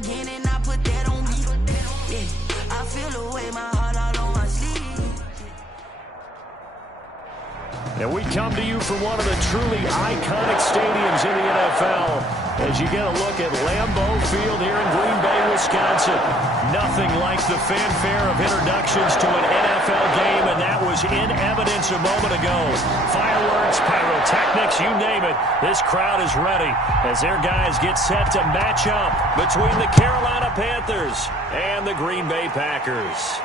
again and I put that on me. Yeah, I feel the way, my heart all on my sleeve. And we come to you from one of the truly iconic stadiums in the NFL as you get a look at Lambeau Field here in Green Bay, Wisconsin. Nothing like the fanfare of introductions to an NFL game, and that was in evidence a moment ago. Fireworks, pyrotechnics, you name it. This crowd is ready as their guys get set to match up between the Carolina Panthers and the Green Bay Packers.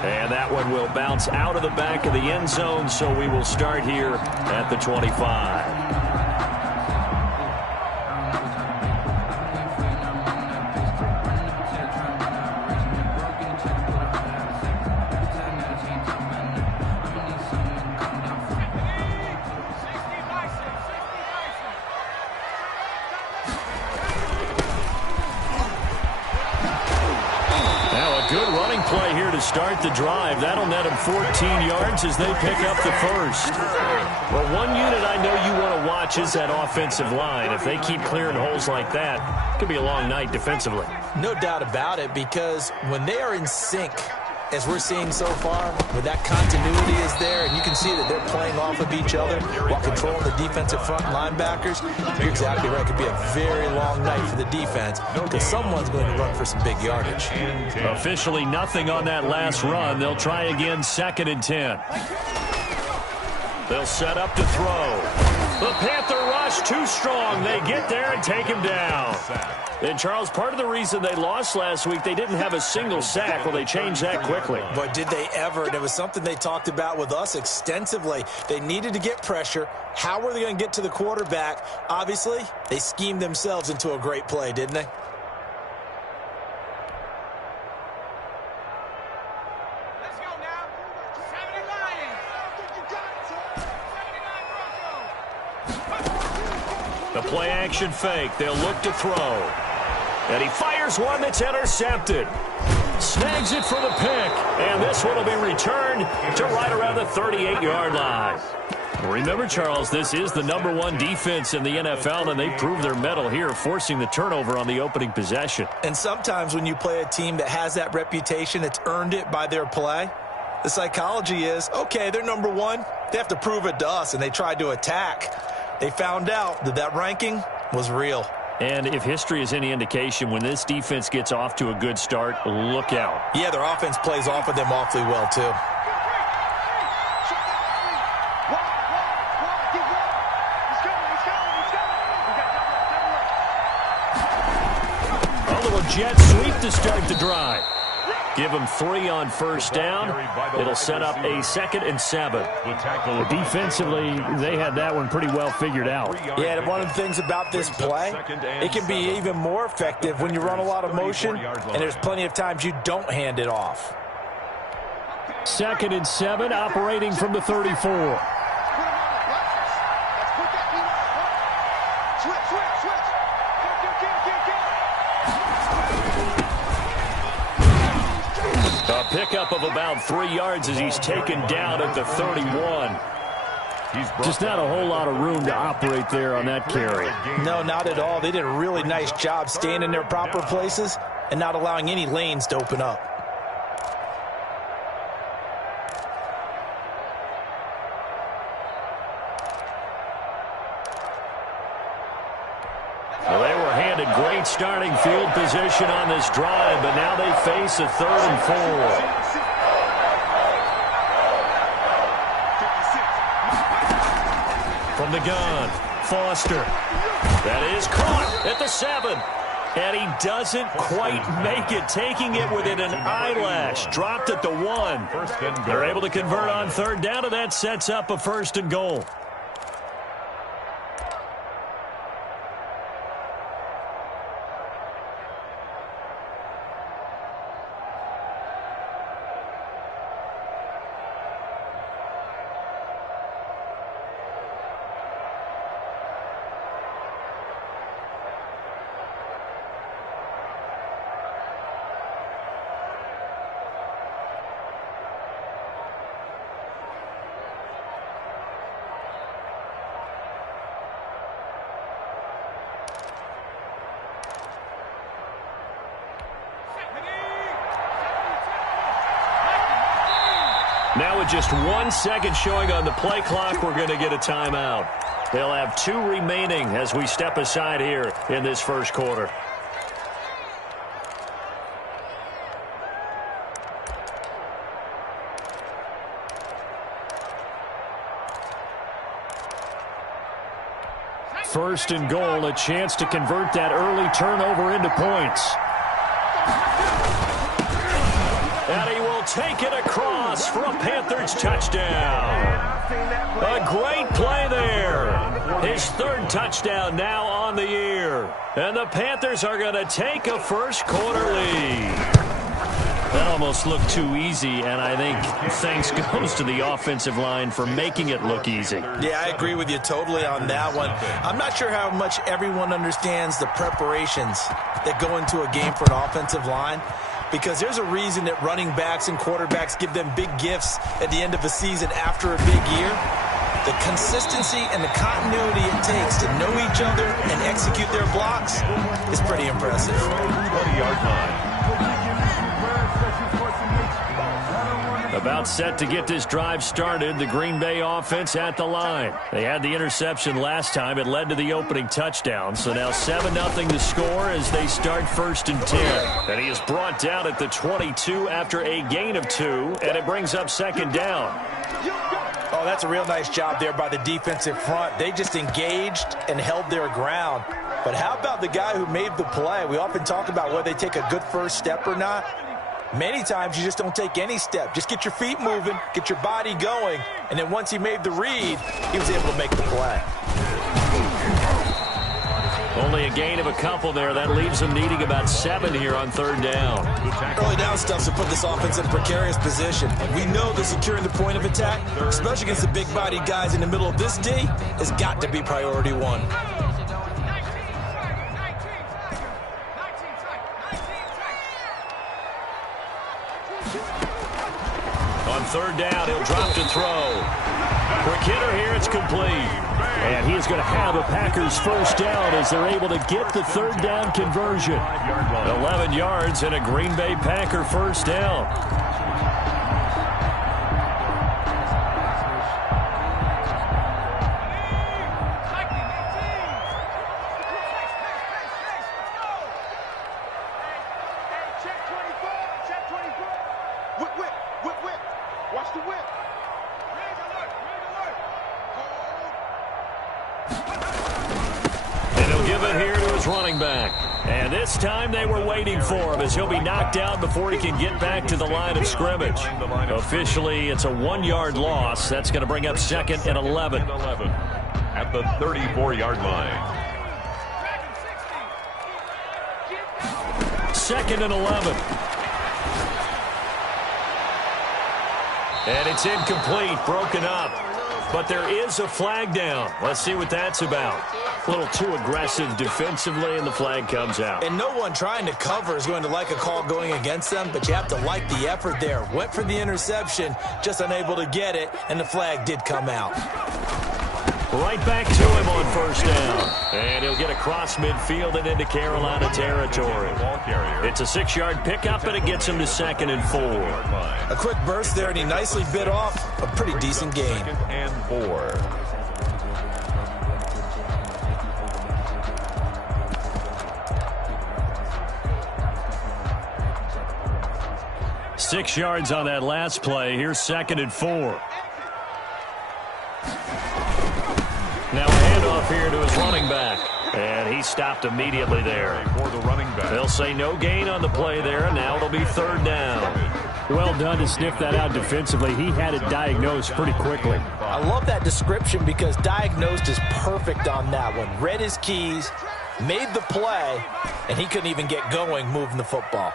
And that one will bounce out of the back of the end zone, so we will start here at the 25. Play here to start the drive. That'll net them 14 yards as they pick up the first. Well, one unit I know you want to watch is that offensive line. If they keep clearing holes like that, it could be a long night defensively. No doubt about it, because when they are in sync, as we're seeing so far, where that continuity is there, and you can see that they're playing off of each other while controlling the defensive front linebackers, you're exactly right. It could be a very long night for the defense because someone's going to run for some big yardage. Officially nothing on that last run. They'll try again, 2nd and 10. They'll set up to throw. The Panther rush too strong. They get there and take him down. And, Charles, part of the reason they lost last week, they didn't have a single sack. Well, they changed that quickly. But did they ever? And it was something they talked about with us extensively. They needed to get pressure. How were they going to get to the quarterback? Obviously, they schemed themselves into a great play, didn't they? The play-action fake. They'll look to throw. And he fires one that's intercepted. Snags it for the pick. And this one will be returned to right around the 38-yard line. Remember, Charles, this is the #1 defense in the NFL, and they proved their mettle here, forcing the turnover on the opening possession. And sometimes when you play a team that has that reputation, that's earned it by their play, the psychology is, okay, they're #1. They have to prove it to us, and they tried to attack. They found out that that ranking was real. And if history is any indication, when this defense gets off to a good start, look out. Yeah, their offense plays off of them awfully well, too. A little jet sweep to start the drive. Give them 3 on first down. It'll set up a 2nd and 7. Defensively, they had that one pretty well figured out. Yeah, and one of the things about this play, it can be even more effective when you run a lot of motion, and there's plenty of times you don't hand it off. 2nd and 7, operating from the 34. A pickup of about 3 yards as he's taken down at the 31. Just not a whole lot of room to operate there on that carry. No, not at all. They did a really nice job staying in their proper places and not allowing any lanes to open up. Well, they were handed great starting field position on this drive, but now they face a 3rd and 4. From the gun, Foster. That is caught at the 7. And he doesn't quite make it, taking it within an eyelash. Dropped at the 1. They're able to convert on 3rd down, and that sets up a 1st and goal. Now with just 1 second showing on the play clock, we're going to get a timeout. They'll have 2 remaining as we step aside here in this first quarter. First and goal, a chance to convert that early turnover into points. And he will take it across for a Panthers touchdown. A great play there. His 3rd touchdown now on the year. And the Panthers are going to take a first quarter lead. That almost looked too easy, and I think thanks goes to the offensive line for making it look easy. Yeah, I agree with you totally on that one. I'm not sure how much everyone understands the preparations that go into a game for an offensive line, because there's a reason that running backs and quarterbacks give them big gifts at the end of a season after a big year. The consistency and the continuity it takes to know each other and execute their blocks is pretty impressive. 20-yard line. About set to get this drive started, the Green Bay offense at the line. They had the interception last time. It led to the opening touchdown. So now 7-0 to score as they start 1st and 10. And he is brought down at the 22 after a gain of 2, and it brings up 2nd down. Oh, that's a real nice job there by the defensive front. They just engaged and held their ground. But how about the guy who made the play? We often talk about whether they take a good first step or not. Many times you just don't take any step. Just get your feet moving, get your body going, and then once he made the read, he was able to make the play. Only a gain of a couple there. That leaves them needing about 7 here on 3rd down. Early down stuff to put this offense in a precarious position. We know that securing the point of attack, especially against the big-bodied guys in the middle of this D, has got to be priority 1. On 3rd down, he'll drop to throw. For Kidder here, it's complete. And he is going to have a Packers first down as they're able to get the 3rd down conversion. 11 yards and a Green Bay Packer first down. And this time they were waiting for him as he'll be knocked down before he can get back to the line of scrimmage. Officially, it's a 1-yard loss. That's going to bring up 2nd and 11. At the 34-yard line. 2nd and 11. And it's incomplete, broken up. But there is a flag down. Let's see what that's about. A little too aggressive defensively, and the flag comes out. And no one trying to cover is going to like a call going against them, but you have to like the effort there. Went for the interception, just unable to get it, and the flag did come out. Right back to him on 1st down. And he'll get across midfield and into Carolina territory. It's a 6-yard pickup, and it gets him to 2nd and 4. A quick burst there, and he nicely bit off a pretty decent gain. 2nd and 4. 6 yards on that last play. Here's 2nd and 4. Now a handoff here to his running back. And he stopped immediately there. For the running back. They'll say no gain on the play there, and now it'll be 3rd down. Well done to sniff that out defensively. He had it diagnosed pretty quickly. I love that description because diagnosed is perfect on that one. Read his keys, made the play, and he couldn't even get going moving the football.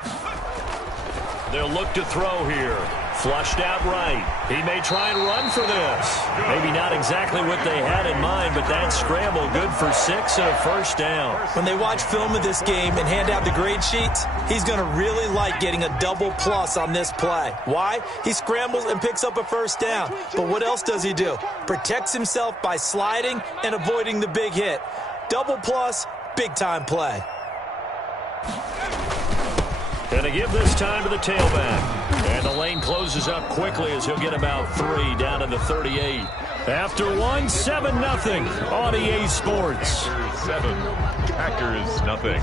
They'll look to throw here. Flushed out right. He may try and run for this. Maybe not exactly what they had in mind, but that scramble good for 6 and a first down. When they watch film of this game and hand out the grade sheets, he's going to really like getting a double plus on this play. Why? He scrambles and picks up a first down. But what else does he do? Protects himself by sliding and avoiding the big hit. Double plus, big-time play. Gonna give this time to the tailback. And the lane closes up quickly as he'll get about 3 down to the 38. After 1, 7-0 on EA Sports. 7, Packers nothing.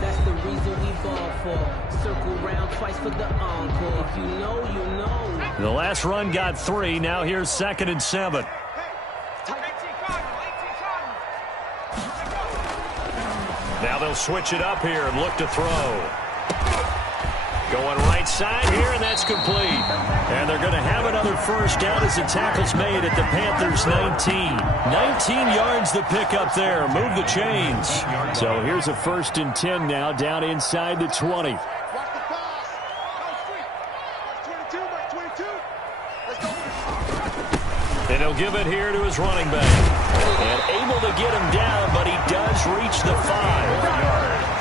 That's the reason we ball for. Circle round twice for the encore. If you know, you know. The last run got 3. Now here's 2nd and 7. Now they'll switch it up here and look to throw. Going right side here, and that's complete. And they're going to have another first down as the tackle's made at the Panthers' 19. 19 yards the pick up there. Move the chains. So here's a 1st and 10 now down inside the 20. And he'll give it here to his running back. And able to get him down, but he does reach the 5.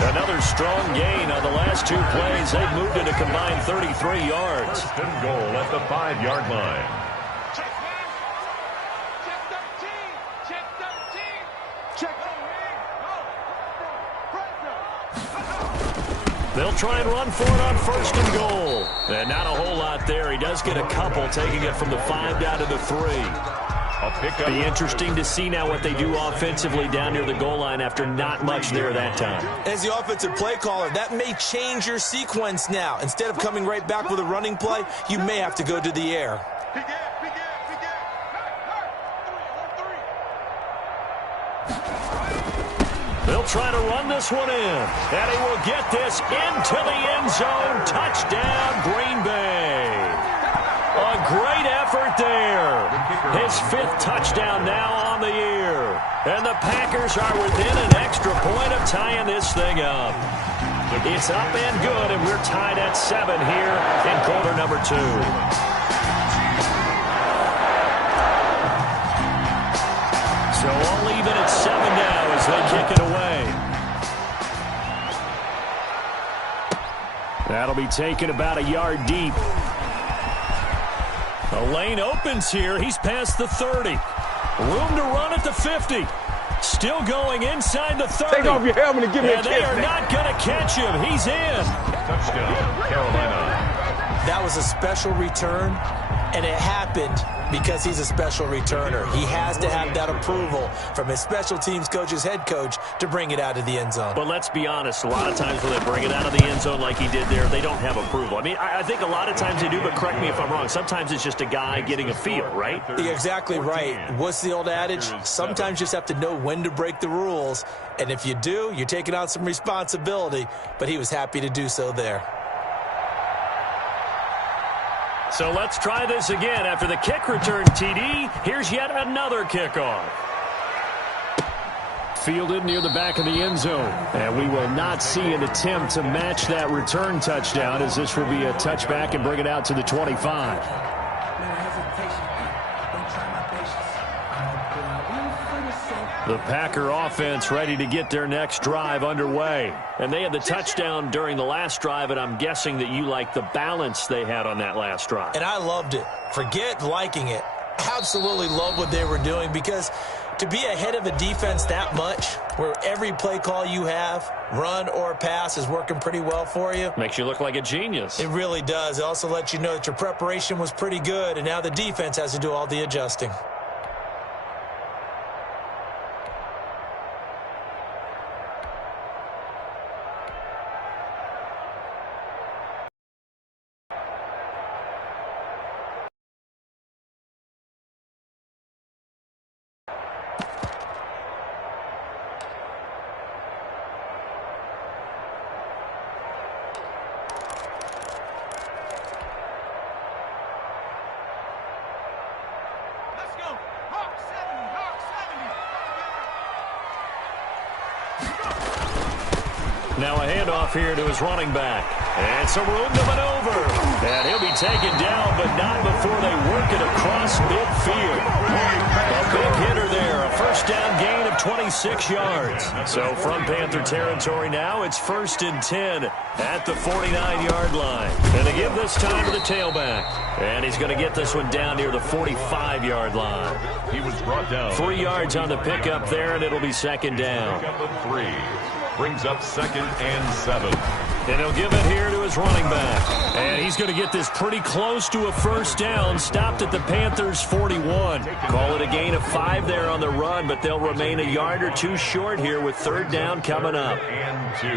Another strong gain on the last 2 plays. They've moved it a combined 33 yards. 1st and goal at the 5-yard line. They'll try and run for it on 1st and goal. And not a whole lot there. He does get a couple, taking it from the 5 down to the 3. Be interesting to see now what they do offensively down near the goal line after not much there that time. As the offensive play caller, that may change your sequence now. Instead of coming right back with a running play, you may have to go to the air. They'll try to run this one in. And he will get this into the end zone. Touchdown, Green Bay. A great effort there. His 5th touchdown now on the year. And the Packers are within an extra point of tying this thing up. It's up and good, and we're tied at 7 here in quarter number 2. So all even at 7 now as they kick it away. That'll be taken about a yard deep. The lane opens here. He's past the 30. Room to run at the 50. Still going inside the 30. Take off your helmet and give me a kiss. And they are not going to catch him. He's in. Touchdown, Carolina. That was a special return, and it happened because he's a special returner. He has to have that approval from his special teams coach's head coach to bring it out of the end zone. But let's be honest, a lot of times when they bring it out of the end zone like he did there, they don't have approval. I mean, I think a lot of times they do, but correct me if I'm wrong. Sometimes it's just a guy getting a feel, right? You're exactly right. What's the old adage? Sometimes you just have to know when to break the rules. And if you do, you're taking on some responsibility. But he was happy to do so there. So let's try this again. After the kick return, TD, here's yet another kickoff. Fielded near the back of the end zone. And we will not see an attempt to match that return touchdown, as this will be a touchback and bring it out to the 25. The Packer offense ready to get their next drive underway. And they had the touchdown during the last drive, and I'm guessing that you like the balance they had on that last drive. And I loved it. Forget liking it. Absolutely love what they were doing, because to be ahead of a defense that much, where every play call you have, run or pass, is working pretty well for you. Makes you look like a genius. It really does. It also lets you know that your preparation was pretty good, and now the defense has to do all the adjusting. Now a handoff here to his running back. And some room to maneuver. And he'll be taken down, but not before they work it across midfield. A big hitter there. A first down gain of 26 yards. So from Panther territory now, it's 1st and 10 at the 49-yard line. And they give this time to the tailback. And he's going to get this one down near the 45-yard line. He was brought down. 3 yards on the pickup there, and it'll be 2nd down. Pickup of 3. brings up 2nd and 7. And he'll give it here to his running back. And he's going to get this pretty close to a first down. Stopped at the Panthers' 41. Call it a gain of 5 there on the run, but they'll remain a yard or two short here with 3rd down coming up. And 2.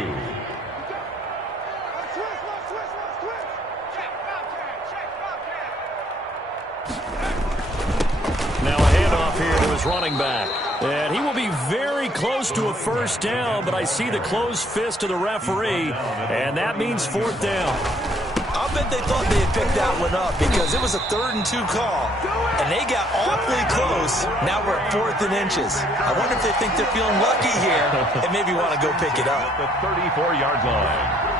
Now a handoff here to his running back. And he will be very close to a first down, but I see the closed fist of the referee, and that means 4th down. I bet they thought they had picked that one up because it was a 3rd and 2 call, and they got awfully close. Now we're at 4th and inches. I wonder if they think they're feeling lucky here and maybe want to go pick it up. At the 34-yard line.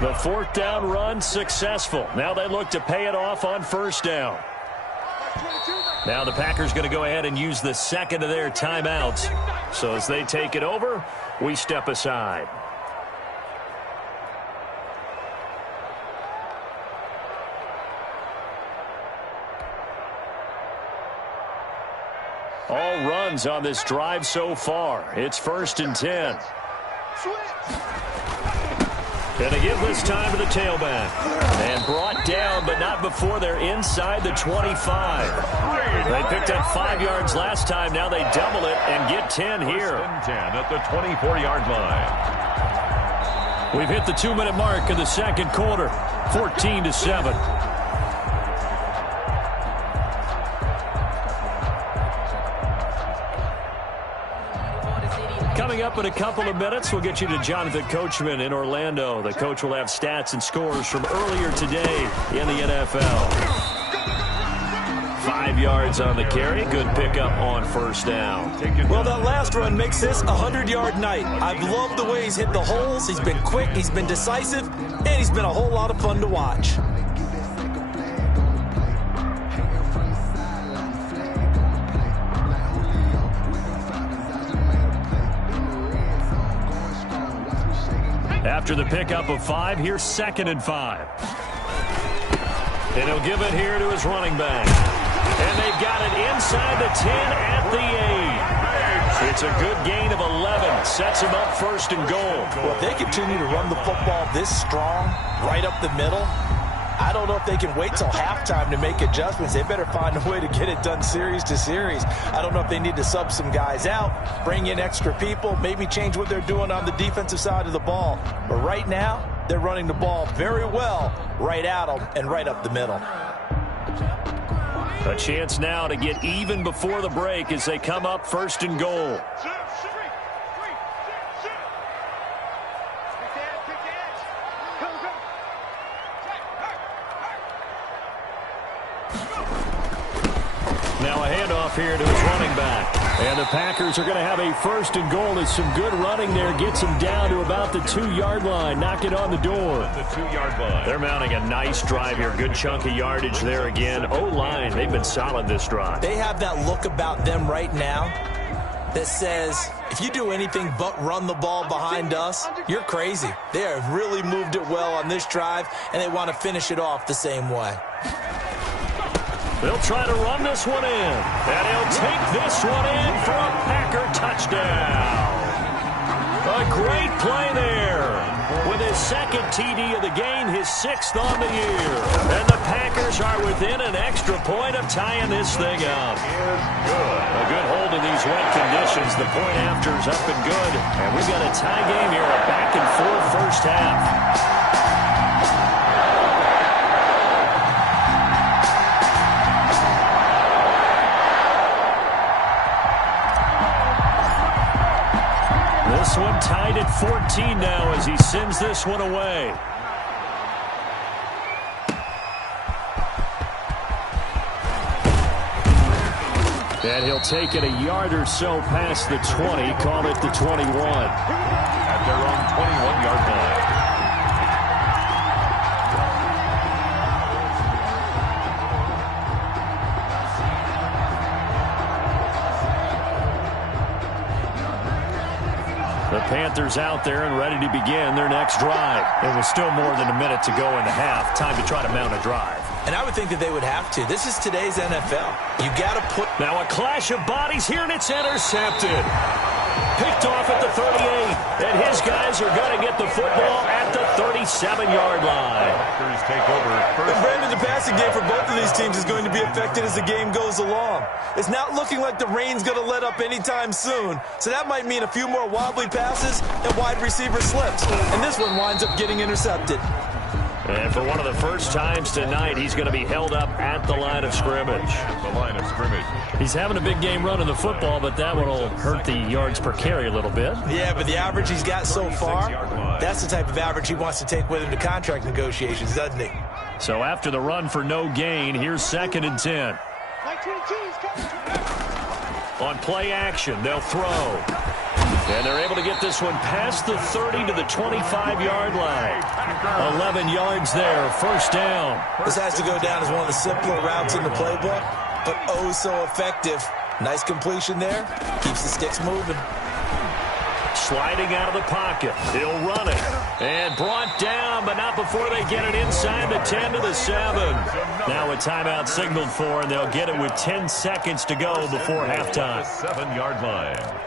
The 4th down run successful. Now they look to pay it off on 1st down. Now the Packers going to go ahead and use the 2nd of their timeouts. So as they take it over, we step aside. All runs on this drive so far. It's 1st and 10. Going to give this time to the tailback. And brought down, but not before they're inside the 25. They picked up 5 yards last time. Now they double it and get 10 here. 10 at the 24-yard line. We've hit the 2-minute mark of the 2nd quarter. 14-7. Coming up in a couple of minutes, we'll get you to Jonathan Coachman in Orlando. The coach will have stats and scores from earlier today in the NFL. 5 yards on the carry. Good pickup on 1st down. Well, that last run makes this a 100-yard night. I've loved the way he's hit the holes. He's been quick, he's been decisive, and he's been a whole lot of fun to watch. After the pickup of 5, here's 2nd and 5. And he'll give it here to his running back. And they've got it inside the 10 at the 8. It's a good gain of 11. Sets him up 1st and goal. Well, if they continue to run the football this strong, right up the middle, I don't know if they can wait till halftime to make adjustments. They better find a way to get it done series to series. I don't know if they need to sub some guys out, bring in extra people, maybe change what they're doing on the defensive side of the ball. But right now, they're running the ball very well right at them and right up the middle. A chance now to get even before the break as they come up 1st and goal. Now a handoff here to his running back. And the Packers are going to have a 1st and goal as some good running there gets him down to about the 2-yard line. Knock it on the door. The 2-yard line. They're mounting a nice drive here. Good chunk of yardage there again. O-line, they've been solid this drive. They have that look about them right now that says, if you do anything but run the ball behind us, you're crazy. They have really moved it well on this drive, and they want to finish it off the same way. They'll try to run this one in. And he'll take this one in for a Packer touchdown. A great play there. With his 2nd TD of the game, his 6th on the year. And the Packers are within an extra point of tying this thing up. A good hold in these wet conditions. The point after is up and good. And we've got a tie game here, a back-and-forth first half. This one tied at 14 now as he sends this one away. And he'll take it a yard or so past the 20, call it the 21. At their own 21-yard line. The Panthers out there and ready to begin their next drive. It was still more than a minute to go in the half. Time to try to mount a drive. And I would think that they would have to. This is today's NFL. You got to put... Now a clash of bodies here, and it's intercepted. Picked off at the 38. And his guys are going to get the football at the 37-yard line. Packers take over first. And Brandon, the passing game for both of these teams is going to be affected as the game goes along. It's not looking like the rain's going to let up anytime soon. So that might mean a few more wobbly passes and wide receiver slips. And this one winds up getting intercepted. And for one of the first times tonight, he's going to be held up at the line of scrimmage. The line of scrimmage. He's having a big game running the football, but that one will hurt the yards per carry a little bit. Yeah, but the average he's got so far, that's the type of average he wants to take with him to contract negotiations, doesn't he? So after the run for no gain, here's 2nd and 10. On play action, they'll throw. And they're able to get this one past the 30 to the 25-yard line. 11 yards there, first down. This has to go down as one of the simpler routes in the playbook, but oh so effective. Nice completion there. Keeps the sticks moving. Sliding out of the pocket. He'll run it. And brought down, but not before they get it inside the 10 to the 7. Now a timeout signaled for, and they'll get it with 10 seconds to go before halftime. 7-yard line.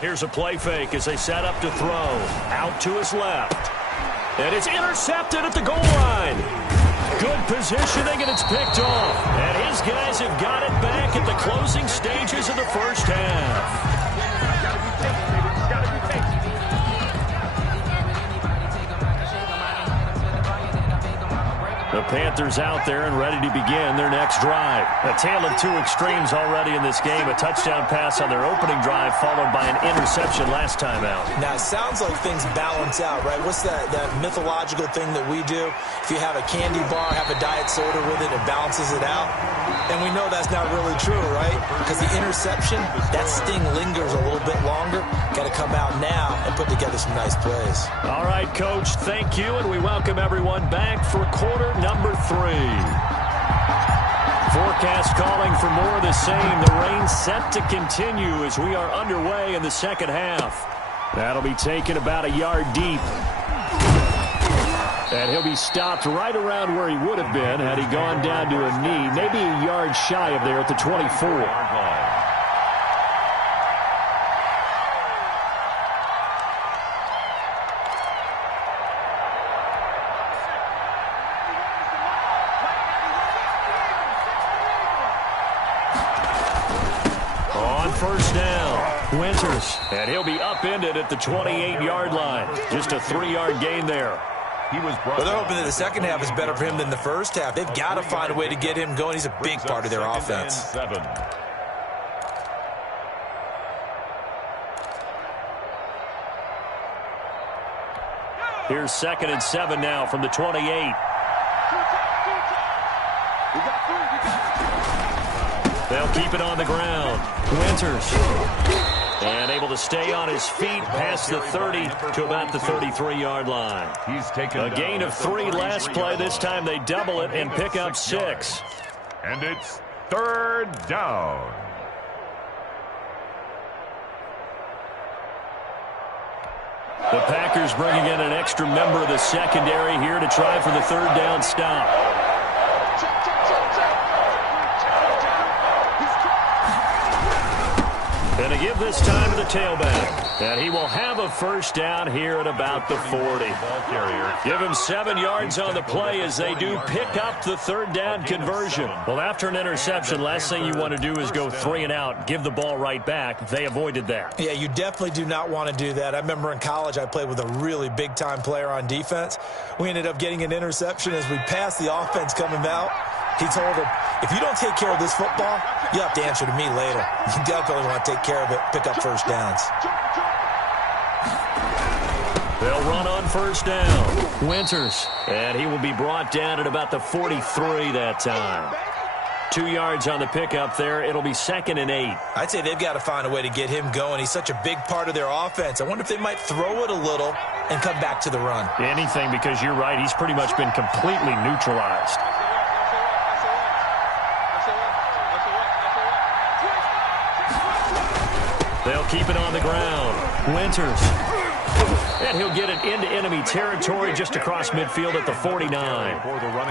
Here's a play fake as they set up to throw. Out to his left. And it's intercepted at the goal line. Good positioning, and it's picked off. And his guys have got it back at the closing stages of the first half. The Panthers out there and ready to begin their next drive. A tale of two extremes already in this game. A touchdown pass on their opening drive followed by an interception last time out. Now, it sounds like things balance out, right? What's that mythological thing that we do? If you have a candy bar, have a diet soda with it, it balances it out. And we know that's not really true, right? Because the interception, that sting lingers a little bit longer. Got to come out now and put together some nice plays. All right, Coach, thank you, and we welcome everyone back for quarter number 3. Forecast calling for more of the same. The rain set to continue as we are underway in the second half. That'll be taken about a yard deep. And he'll be stopped right around where he would have been had he gone down to a knee, maybe a yard shy of there at the 24. First down, Winters, and he'll be upended at the 28-yard line. Just a 3-yard gain there. Well, they're hoping that the second half is better for him than the first half. They've got to find a way to get him going. He's a big part of their offense. Here's 2nd and 7 now from the 28. They'll keep it on the ground. Winters. And able to stay on his feet past the 30 to about the 33-yard line. He's taken a gain of 3 last play. This time they double it and pick up 6. And it's 3rd down. The Packers bringing in an extra member of the secondary here to try for the 3rd down stop. And to give this time to the tailback. And he will have a first down here at about the 40. Give him 7 yards on the play as they do pick up the 3rd down conversion. Well, after an interception, last thing you want to do is go 3 and out, give the ball right back. They avoided that. Yeah, you definitely do not want to do that. I remember in college I played with a really big-time player on defense. We ended up getting an interception as we passed the offense coming out. He told him, if you don't take care of this football, you have to answer to me later. You definitely want to take care of it, pick up first downs. They'll run on first down. Winters. And he will be brought down at about the 43 that time. 2 yards on the pickup there. It'll be 2nd and 8. I'd say they've got to find a way to get him going. He's such a big part of their offense. I wonder if they might throw it a little and come back to the run. Anything, because you're right. He's pretty much been completely neutralized. They'll keep it on the ground. Winters. And he'll get it into enemy territory just across midfield at the 49.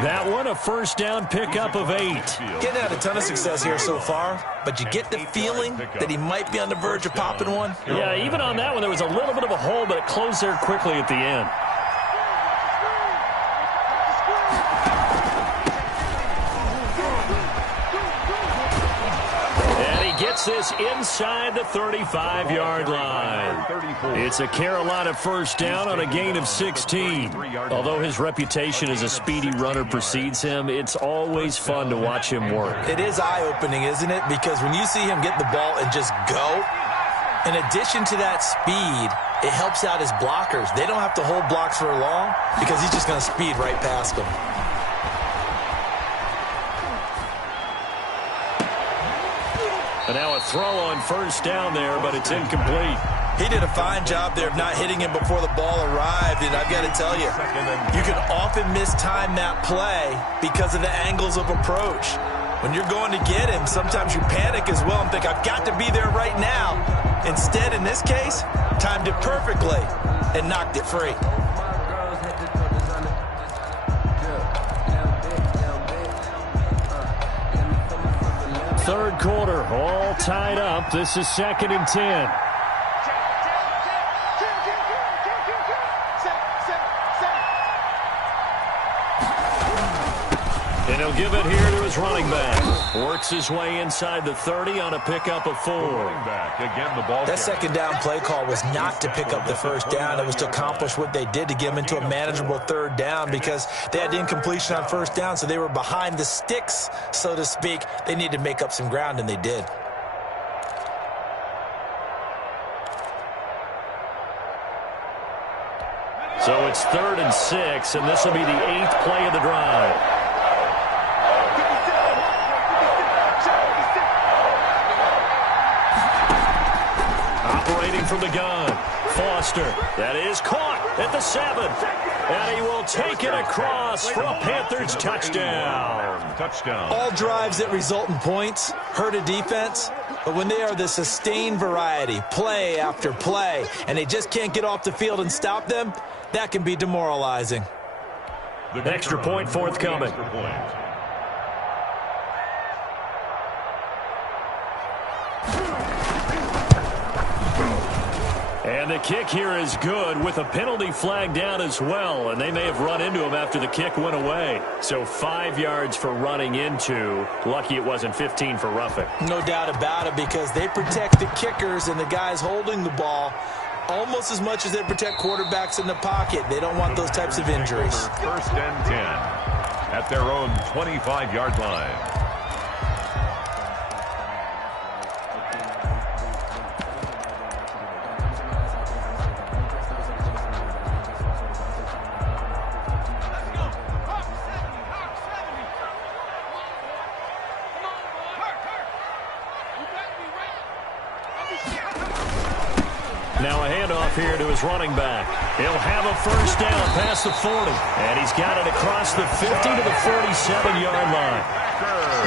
That one, a first down pickup of 8. Getting had a ton of success here so far, but you get the feeling that he might be on the verge of popping one. Yeah, even on that one, there was a little bit of a hole, but it closed there quickly at the end. Gets this inside the 35-yard line. It's a Carolina first down on a gain of 16. Although his reputation as a speedy runner precedes him, it's always fun to watch him work. It is eye-opening, isn't it? Because when you see him get the ball and just go, in addition to that speed, it helps out his blockers. They don't have to hold blocks for long because he's just going to speed right past them. And now a throw on first down there, but it's incomplete. He did a fine job there of not hitting him before the ball arrived, and I've got to tell you, you can often mistime that play because of the angles of approach. When you're going to get him, sometimes you panic as well and think, I've got to be there right now. Instead, in this case, timed it perfectly and knocked it free. Third quarter, all tied up. This is 2nd and 10. And he'll give it here to his running back. Works his way inside the 30 on a pickup of 4. That second down play call was not to pick up the first down. It was to accomplish what they did to get him into a manageable third down because they had incompletion on first down, so they were behind the sticks, so to speak. They needed to make up some ground, and they did. So it's 3rd and 6, and this will be the 8th play of the drive. Operating from the gun, Foster. That is caught at the 7. And he will take it across for a Panthers touchdown. All drives that result in points hurt a defense, but when they are the sustained variety, play after play, and they just can't get off the field and stop them, that can be demoralizing. Extra point forthcoming. And the kick here is good with a penalty flag down as well. And they may have run into him after the kick went away. So 5 yards for running into. Lucky it wasn't 15 for roughing. No doubt about it, because they protect the kickers and the guys holding the ball almost as much as they protect quarterbacks in the pocket. They don't want those types of injuries. 1st and 10 at their own 25-yard line. Now a handoff here to his running back. He'll have a first down past the 40. And he's got it across the 50 to the 47-yard line.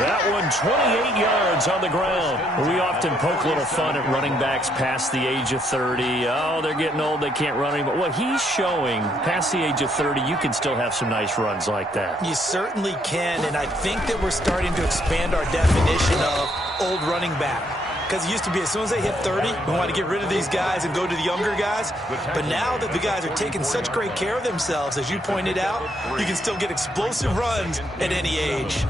That one 28 yards on the ground. We often poke a little fun at running backs past the age of 30. Oh, they're getting old, they can't run anymore. Well, he's showing past the age of 30, you can still have some nice runs like that. You certainly can, and I think that we're starting to expand our definition of old running back. Because it used to be as soon as they hit 30, we want to get rid of these guys and go to the younger guys. But now that the guys are taking such great care of themselves, as you pointed out, you can still get explosive runs at any age.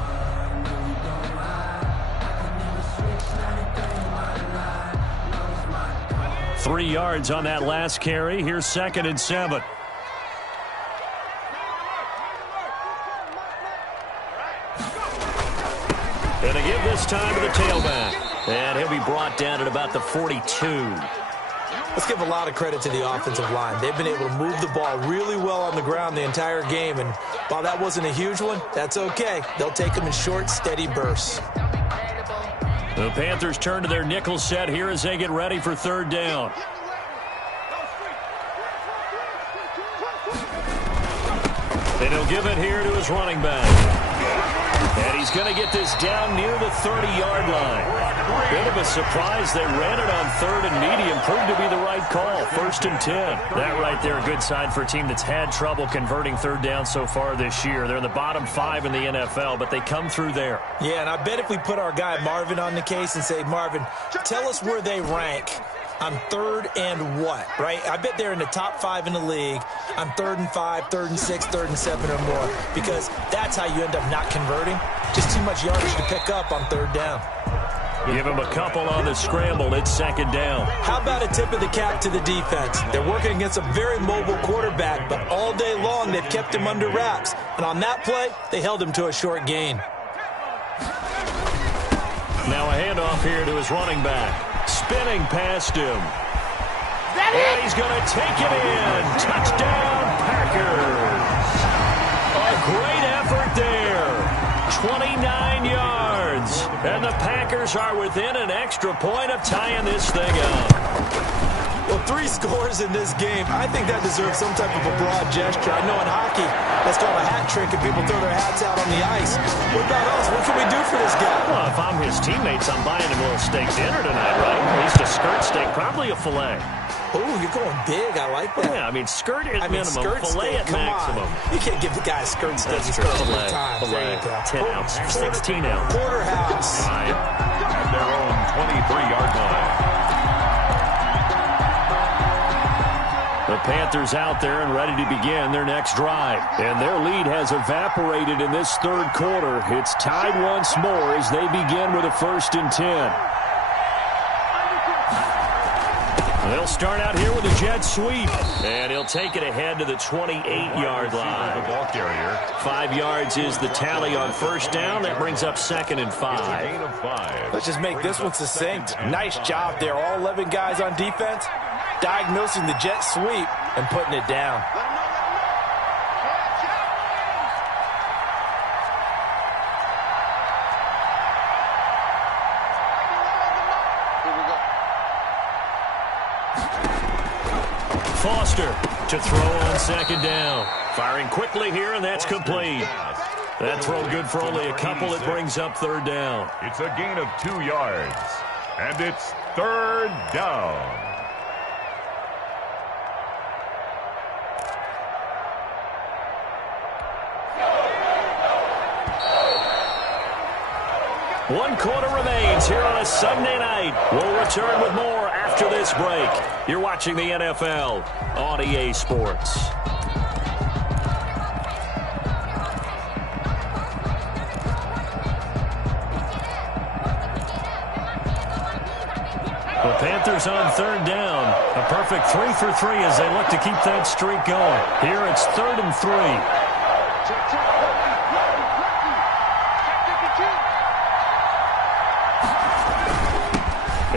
Three yards on that last carry. Here's 2nd and 7. And they give this time to the tailback. And he'll be brought down at about the 42. Let's give a lot of credit to the offensive line. They've been able to move the ball really well on the ground the entire game, and while that wasn't a huge one, that's okay. They'll take them in short, steady bursts. The Panthers turn to their nickel set here as they get ready for third down. And he'll give it here to his running back. And he's going to get this down near the 30-yard line. Bit of a surprise. They ran it on third and medium. Proved to be the right call. 1st and 10. That right there, a good sign for a team that's had trouble converting third down so far this year. They're in the bottom 5 in the NFL, but they come through there. Yeah, and I bet if we put our guy Marvin on the case and say, Marvin, tell us where they rank on 3rd and what, right? I bet they're in the top 5 in the league on 3rd and 5, 3rd and 6, 3rd and 7 or more, because that's how you end up not converting. Just too much yardage to pick up on 3rd down. Give him a couple on the scramble. It's 2nd down. How about a tip of the cap to the defense? They're working against a very mobile quarterback, but all day long they've kept him under wraps. And on that play, they held him to a short gain. Now a handoff here to his running back. Spinning past him. And he's going to take it in. Touchdown, Packers. A great effort there. 29 yards. And the Packers are within an extra point of tying this thing up. Well, 3 scores in this game. I think that deserves some type of a broad gesture. I know in hockey, that's called a hat trick, and people throw their hats out on the ice. What about us? What can we do for this guy? Well, if I'm his teammates, I'm buying him a little steak dinner tonight, right? At least a skirt steak, probably a filet. Oh, you're going big. I like that. Yeah, I mean, skirt at minimum, skirt filet steak. at maximum. You can't give the guy a skirt steak. That's He's true. covered Filet, time. There you go. 10 ounce, 16 ounce. Porterhouse. At their own 23-yard line. The Panthers out there and ready to begin their next drive. And their lead has evaporated in this 3rd quarter. It's tied once more as they begin with a 1st and 10. They'll start out here with a jet sweep. And he'll take it ahead to the 28-yard line. The ball carrier. 5 yards is the tally on 1st down. That brings up 2nd and 5. Gain of 5. Let's just make this one succinct. Nice job there. All 11 guys on defense diagnosing the jet sweep and putting it down. Foster to throw on 2nd down. Firing quickly here, and that's complete. That throw good for only a couple. It brings up 3rd down. It's a gain of 2 yards. And it's 3rd down. One quarter remains here on a Sunday night. We'll return with more after this break. You're watching the NFL on EA Sports. The Panthers on 3rd down. A perfect 3 for 3 as they look to keep that streak going. Here it's 3rd and 3.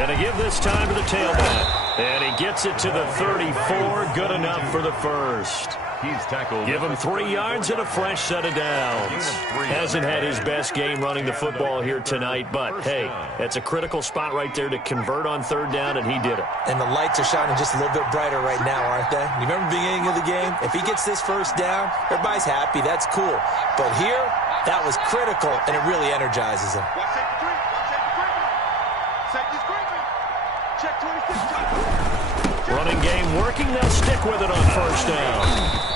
And to give this time to the tailback. And he gets it to the 34. Good enough for the 1st. He's tackled. Give him 3 yards and a fresh set of downs. Hasn't had his best game running the football here tonight, but hey, that's a critical spot right there to convert on 3rd down, and he did it. And the lights are shining just a little bit brighter right now, aren't they? You remember the beginning of the game? If he gets this 1st down, everybody's happy. That's cool. But here, that was critical, and it really energizes him. Running game working. They'll stick with it on 1st down.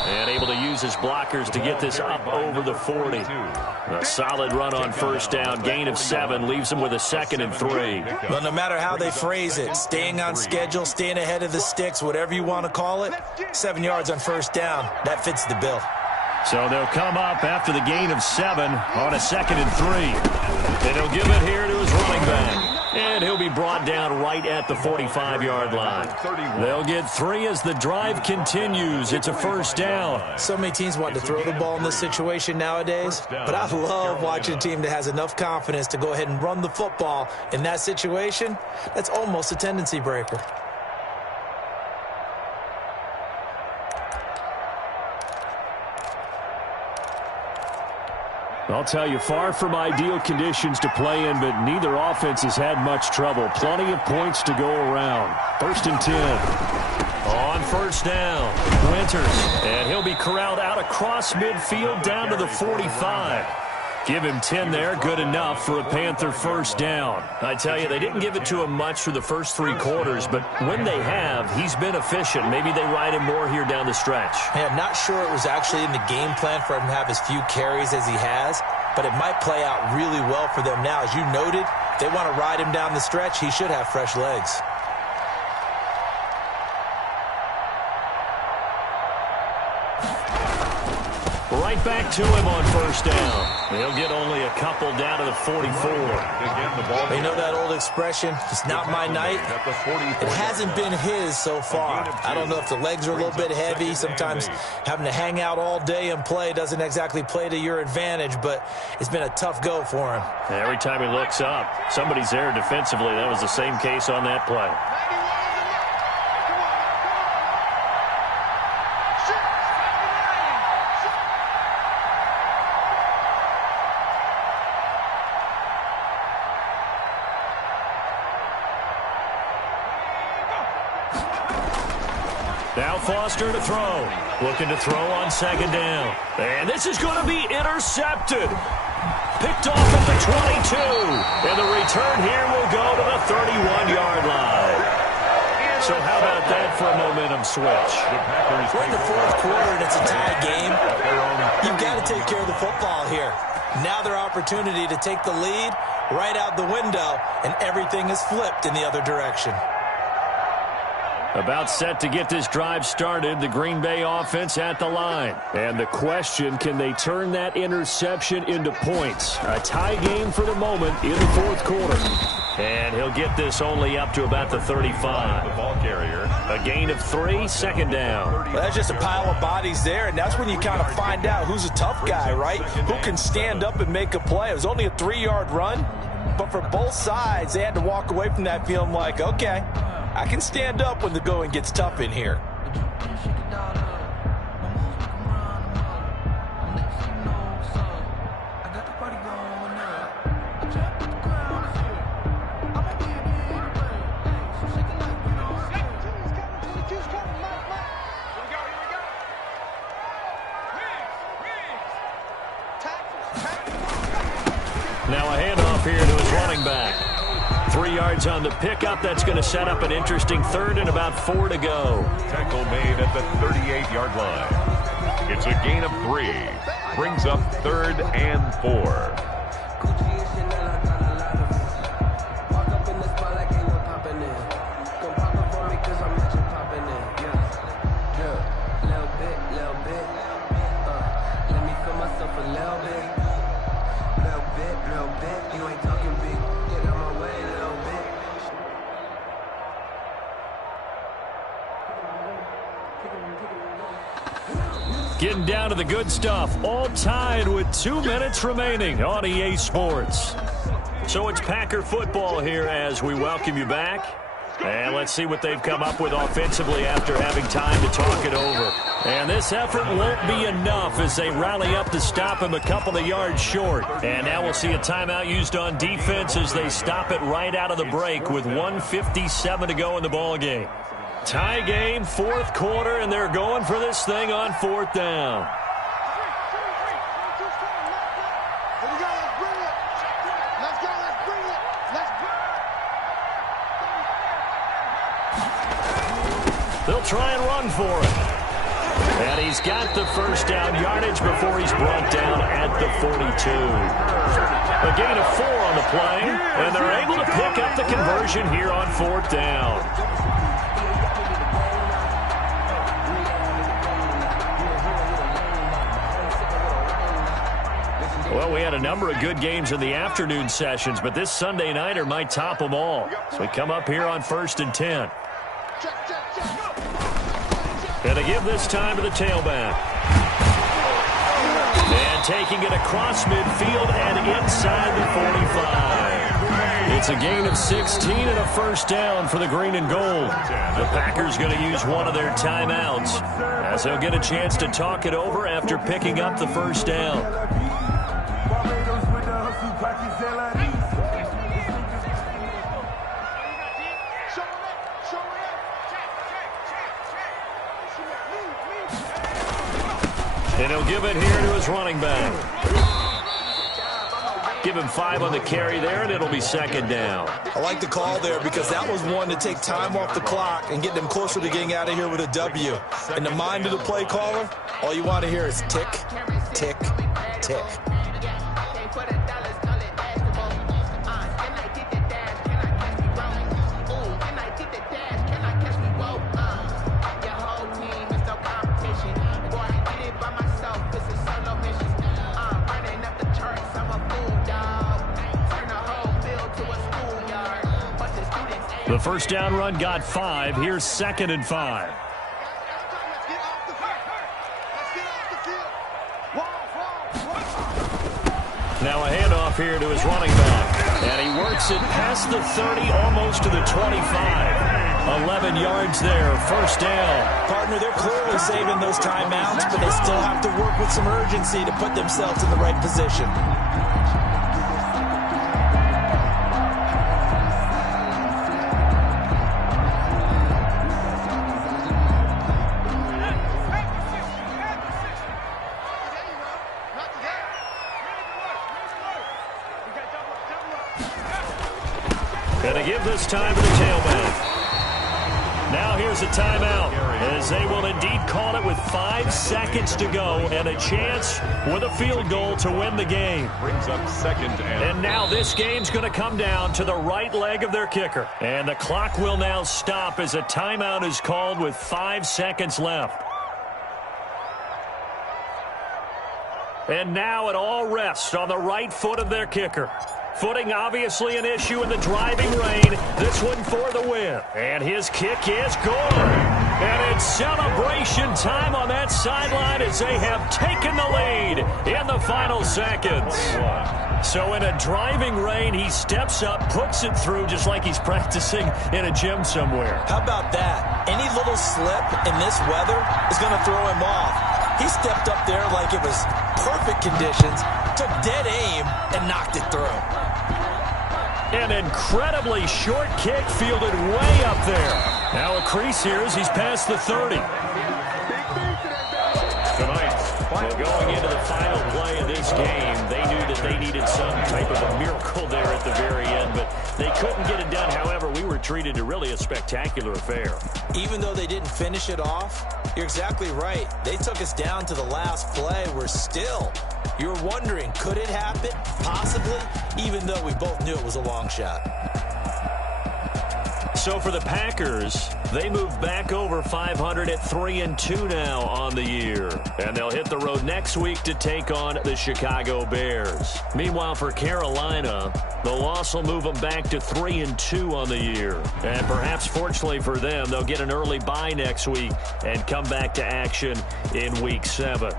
And able to use his blockers to get this up over the 40. A solid run on 1st down. Gain of 7 leaves him with a 2nd and 3. Well, no matter how they phrase it, staying on schedule, staying ahead of the sticks, whatever you want to call it, 7 yards on 1st down, that fits the bill. So they'll come up after the gain of 7 on a 2nd and 3. And he'll give it here to his running back. And he'll be brought down right at the 45-yard line. They'll get 3 as the drive continues. It's a 1st down. So many teams want to throw the ball in this situation nowadays, but I love watching a team that has enough confidence to go ahead and run the football in that situation. That's almost a tendency breaker. I'll tell you, far from ideal conditions to play in, but neither offense has had much trouble. Plenty of points to go around. 1st and 10. On 1st down, Winters. And he'll be corralled out across midfield down to the 45. Give him 10 there, good enough for a Panther 1st down. I tell you, they didn't give it to him much through the first 3 quarters, but when they have, he's been efficient. Maybe they ride him more here down the stretch. Hey, I'm not sure it was actually in the game plan for him to have as few carries as he has, but it might play out really well for them now. As you noted, if they want to ride him down the stretch, he should have fresh legs. Right back to him on 1st down. He'll get only a couple down to the 44. You know that old expression, it's not my night? It hasn't been his so far. I don't know if the legs are a little bit heavy. Sometimes having to hang out all day and play doesn't exactly play to your advantage, but it's been a tough go for him. Every time he looks up, somebody's there defensively. That was the same case on that play. Now Foster to throw. Looking to throw on 2nd down. And this is going to be intercepted. Picked off at the 22. And the return here will go to the 31-yard line. So how about that for a momentum switch? We're in the 4th quarter and it's a tie game. You've got to take care of the football here. Now their opportunity to take the lead right out the window, and everything is flipped in the other direction. About set to get this drive started, the Green Bay offense at the line. And the question, can they turn that interception into points? A tie game for the moment in the 4th quarter. And he'll get this only up to about the 35. The ball carrier. A gain of 3, 2nd down. Well, that's just a pile of bodies there, and that's when you kind of find out who's a tough guy, right? Who can stand up and make a play. It was only a 3-yard run, but for both sides, they had to walk away from that feeling like, okay, I can stand up when the going gets tough in here. Now a handoff here to his running back. 3 yards on the pickup. That's going to set up an interesting 3rd and about 4 to go. Tackle made at the 38-yard line. It's a gain of 3. Brings up 3rd and 4. Getting down to the good stuff. All tied with 2 minutes remaining on EA Sports. So it's Packer football here as we welcome you back. And let's see what they've come up with offensively after having time to talk it over. And this effort won't be enough as they rally up to stop him a couple of yards short. And now we'll see a timeout used on defense as they stop it right out of the break with 1:57 to go in the ball game. Tie game, 4th quarter, and they're going for this thing on 4th down. They'll try and run for it. And he's got the 1st down yardage before he's brought down at the 42. A gain of 4 on the play, and they're able to pick up the conversion here on 4th down. Well, we had a number of good games in the afternoon sessions, but this Sunday nighter might top them all. So we come up here on 1st and 10. And they give this time to the tailback. And taking it across midfield and inside the 45. It's a gain of 16 and a 1st down for the green and gold. The Packers going to use one of their timeouts as they'll get a chance to talk it over after picking up the 1st down. And he'll give it here to his running back. Give him 5 on the carry there, and it'll be second down. I like the call there because that was one to take time off the clock and get them closer to getting out of here with a W. In the mind of the play caller, all you want to hear is tick, tick, tick. The first down run got 5. Here's 2nd and 5. Now a handoff here to his running back. And he works it past the 30, almost to the 25. 11 yards there, first down. Partner, they're clearly saving those timeouts, but they still have to work with some urgency to put themselves in the right position. Going to give this time to the tailback. Now here's a timeout, as they will indeed call it with 5 seconds to go and a chance with a field goal to win the game. Brings up 2nd and now this game's going to come down to the right leg of their kicker. And the clock will now stop as a timeout is called with 5 seconds left. And now it all rests on the right foot of their kicker. Footing obviously an issue in the driving rain. This one for the win. And his kick is good. And it's celebration time on that sideline as they have taken the lead in the final seconds. So in a driving rain, he steps up, puts it through just like he's practicing in a gym somewhere. How about that? Any little slip in this weather is going to throw him off. He stepped up there like it was perfect conditions, took dead aim, and knocked it through. An incredibly short kick fielded way up there. Now a crease here as he's past the 30. Tonight, going into the final play of this game, they knew that they needed some type of a miracle there at the very end, but they couldn't get it done. However, we were treated to really a spectacular affair. Even though they didn't finish it off, you're exactly right. They took us down to the last play. We're still, you're wondering, could it happen? Possibly, even though we both knew it was a long shot. So for the Packers, they move back over 500 at 3-2 now on the year. And they'll hit the road next week to take on the Chicago Bears. Meanwhile, for Carolina, the loss will move them back to 3-2 on the year. And perhaps fortunately for them, they'll get an early bye next week and come back to action in Week 7.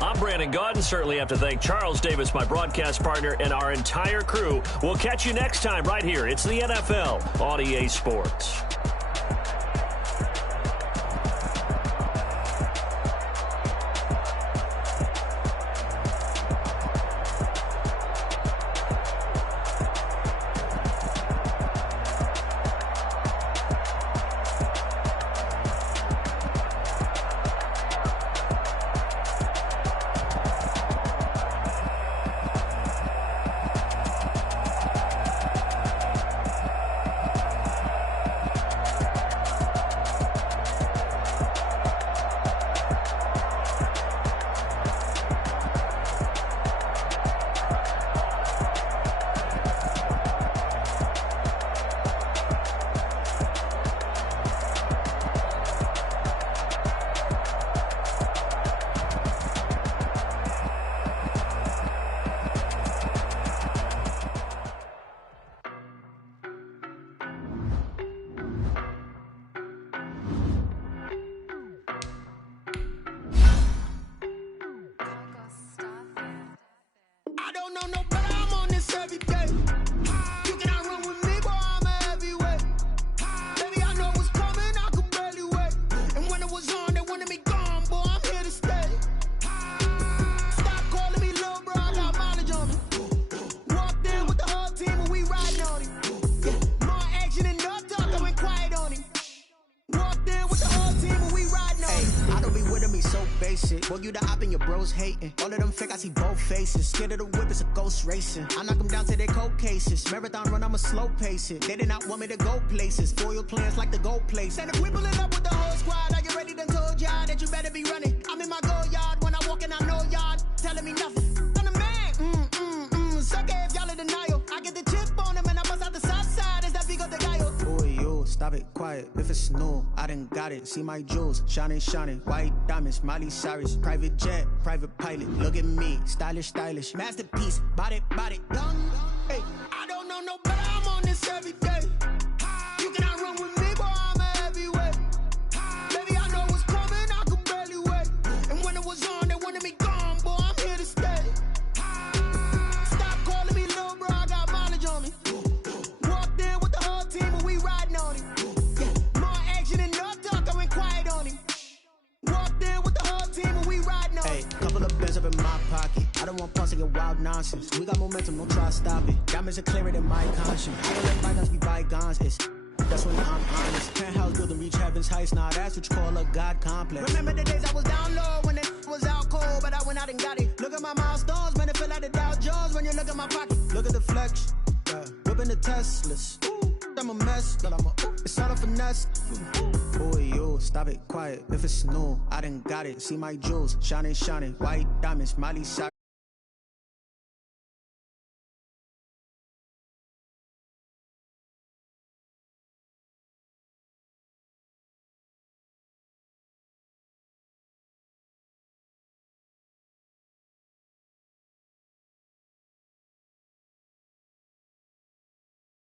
I'm Brandon Gaudin. Certainly have to thank Charles Davis, my broadcast partner, and our entire crew. We'll catch you next time right here. It's the NFL on EA Sports. face it. Boy, you the op and your bros hating. All of them fake, I see both faces. Scared of the whip, it's a ghost racing. I knock them down to their cold cases. Marathon run, I'ma slow pace it. They did not want me to go places. Foil plans like the go place. And if we pulling up with the whole squad, are you ready? Done told y'all that you better be running. I'm in my go yard. When I walk in, I know y'all telling me nothing. I'm the man. Suck it if y'all in denial. I get the chip on him and I bust out the south side. Is that Vigo de Gallo? Boy, yo, stop it, quiet. If it's new, I done got it. See my jewels, shining, shining. White diamonds, Miley Cyrus. Private jet, private pilot. Look at me, stylish, stylish. Masterpiece, body, done. Hey, I don't know no better. I'm on this every day. You cannot run with me, boy, I'm a heavyweight. Baby, I know what's coming, I could barely wait. And when it was on, they wanted me gone, boy, I'm here to stay. Stop calling me little bro, I got mileage on me. Walked in with the whole team and we riding on him. Yeah, more action and no talk, I went quiet on him. Walked in with the whole team and we riding on him. Hey, couple of bands up in my pocket. I don't want pause to get wild nonsense. We got momentum, don't try to stop it. Diamonds are clearer than my conscience. I don't let bygones be bygones. That's when I'm honest. Penthouse building, reach heaven's heights. Nah, that's what you call a God complex. Remember the days I was down low when it was out cold, but I went out and got it. Look at my milestones, man, it feel like the Dow Jones when you look at my pocket. Look at the flex, whipping the Teslas. I'm a mess, but it's all a finesse. Boy, yo, stop it, quiet. If it's new, I done got it. See my jewels, shining, shining. White diamonds, Miley Cyrus.